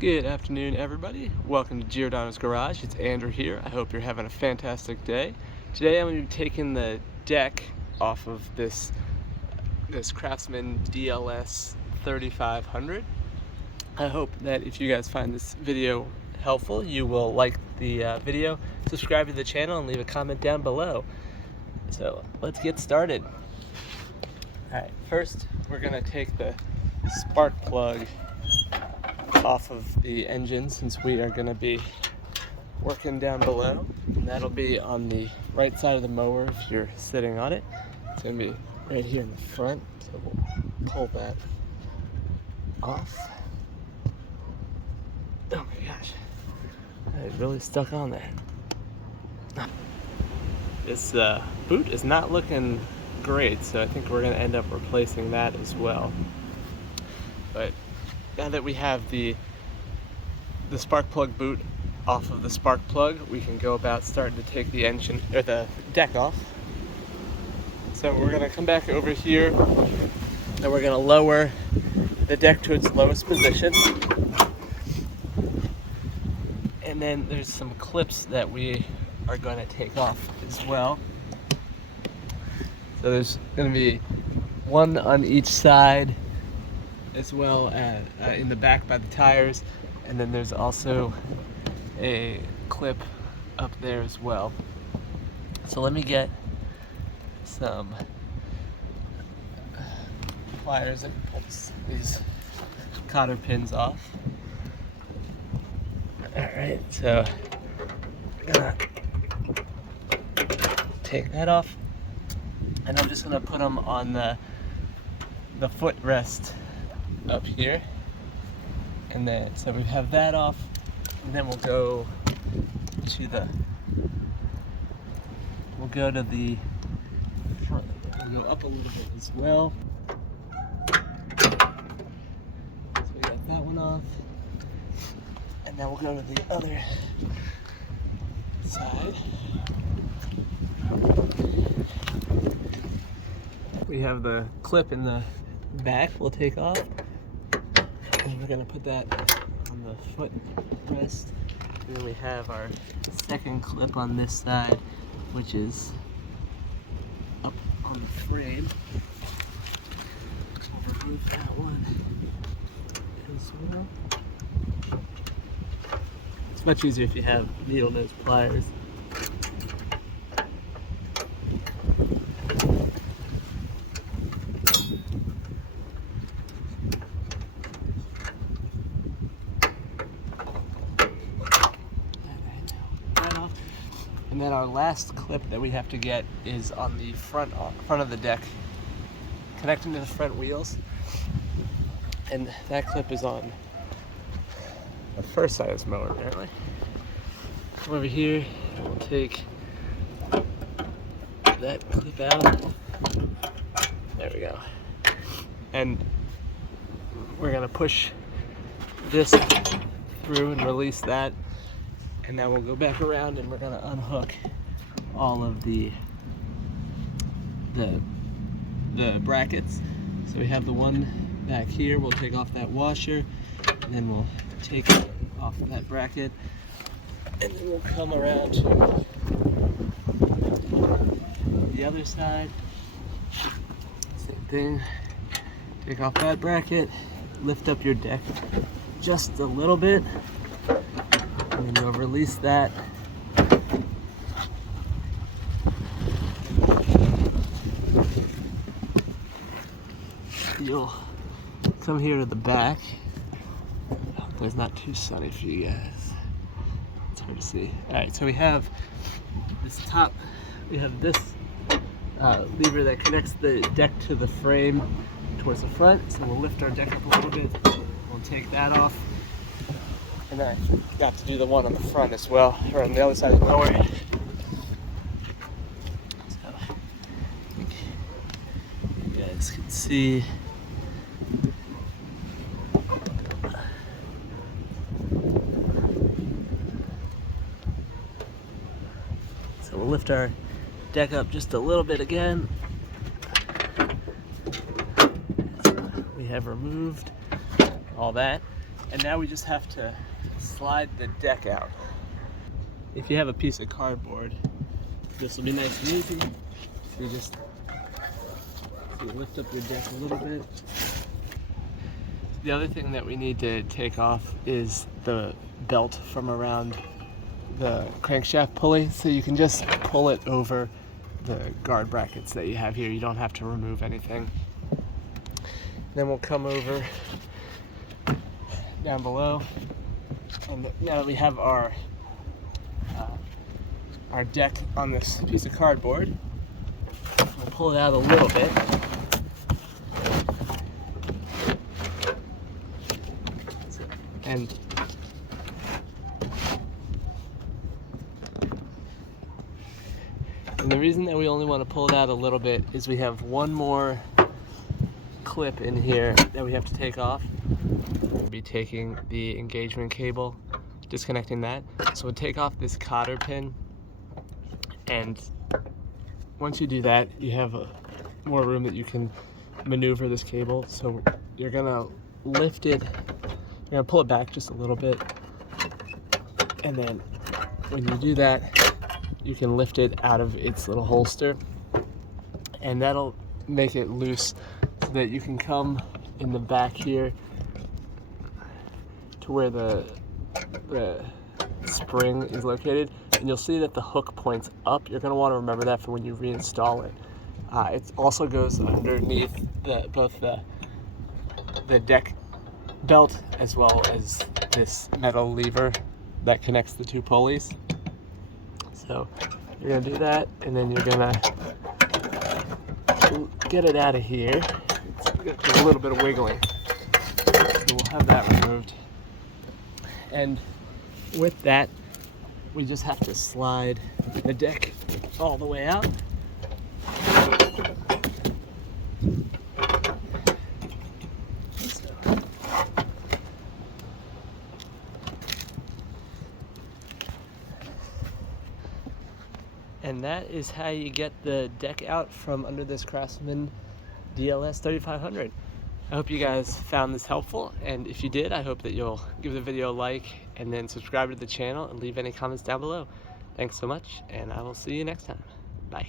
Good afternoon, everybody. Welcome to Giordano's Garage. It's Andrew here. I hope you're having a fantastic day. Today I'm going to be taking the deck off of this Craftsman DLS3500. I hope that if you guys find this video helpful, you will like the video, subscribe to the channel, and leave a comment down below. So let's get started. Alright, first we're going to take the spark plug off of the engine, since we are going to be working down below, and that'll be on the right side of the mower if you're sitting on it. It's going to be right here in the front, so we'll pull that off. Oh my gosh, it really stuck on there. This boot is not looking great, so I think we're going to end up replacing that as well. But now that we have the spark plug boot off of the spark plug, we can go about starting to take the engine or the deck off. So we're going to come back over here and we're going to lower the deck to its lowest position. And then there's some clips that we are going to take off as well. So there's going to be one on each side, as well as in the back by the tires, and then there's also a clip up there as well. So let me get some pliers and pull these cotter pins off. Alright, so I'm gonna take that off, and I'm just gonna put them on the footrest up here, and then so we have that off, and then we'll go to the front. We'll go up a little bit as well. So we got that one off, and now we'll go to the other side. We have the clip in the back we'll take off, and we're going to put that on the footrest. And then we have our second clip on this side, which is up on the frame. I'll remove that one as well. It's much easier if you have needle nose pliers. And then our last clip that we have to get is on the front of the deck, connecting to the front wheels. And that clip is on the first side of this mower, apparently. Come over here, we'll take that clip out. There we go. And we're gonna push this through and release that. And now we'll go back around and we're going to unhook all of the brackets. So we have the one back here. We'll take off that washer, and then we'll take off that bracket, and then we'll come around to the other side. Same thing. Take off that bracket, lift up your deck just a little bit, and then you'll release that. You'll come here to the back. It's not too sunny for you guys. It's hard to see. Alright, so we have this top, we have this lever that connects the deck to the frame towards the front. So we'll lift our deck up a little bit. We'll take that off. And then I forgot to do the one on the front as well, or on the other side of the mower. So I think you guys can see. So we'll lift our deck up just a little bit again. So we have removed all that. And now we just have to slide the deck out. If you have a piece of cardboard, this will be nice and easy. So you lift up your deck a little bit. The other thing that we need to take off is the belt from around the crankshaft pulley, so you can just pull it over the guard brackets that you have here. You don't have to remove anything. Then we'll come over down below, and now that we have our deck on this piece of cardboard, we'll pull it out a little bit. And the reason that we only want to pull it out a little bit is we have one more clip in here that we have to take off. We'll be taking the engagement cable, disconnecting that. So we'll take off this cotter pin, and once you do that, you have more room that you can maneuver this cable. So you're gonna lift it, you're gonna pull it back just a little bit, and then when you do that, you can lift it out of its little holster, and that'll make it loose so that you can come in the back here to where the spring is located, and you'll see that the hook points up. You're going to want to remember that for when you reinstall it. It also goes underneath both the deck belt as well as this metal lever that connects the two pulleys. So you're going to do that, and then you're going to get it out of here. It's going to do a little bit of wiggling. So we'll have that removed. And with that, we just have to slide the deck all the way out. And that is how you get the deck out from under this Craftsman DLS3500. I hope you guys found this helpful, and if you did, I hope that you'll give the video a like and then subscribe to the channel and leave any comments down below. Thanks so much, and I will see you next time. Bye.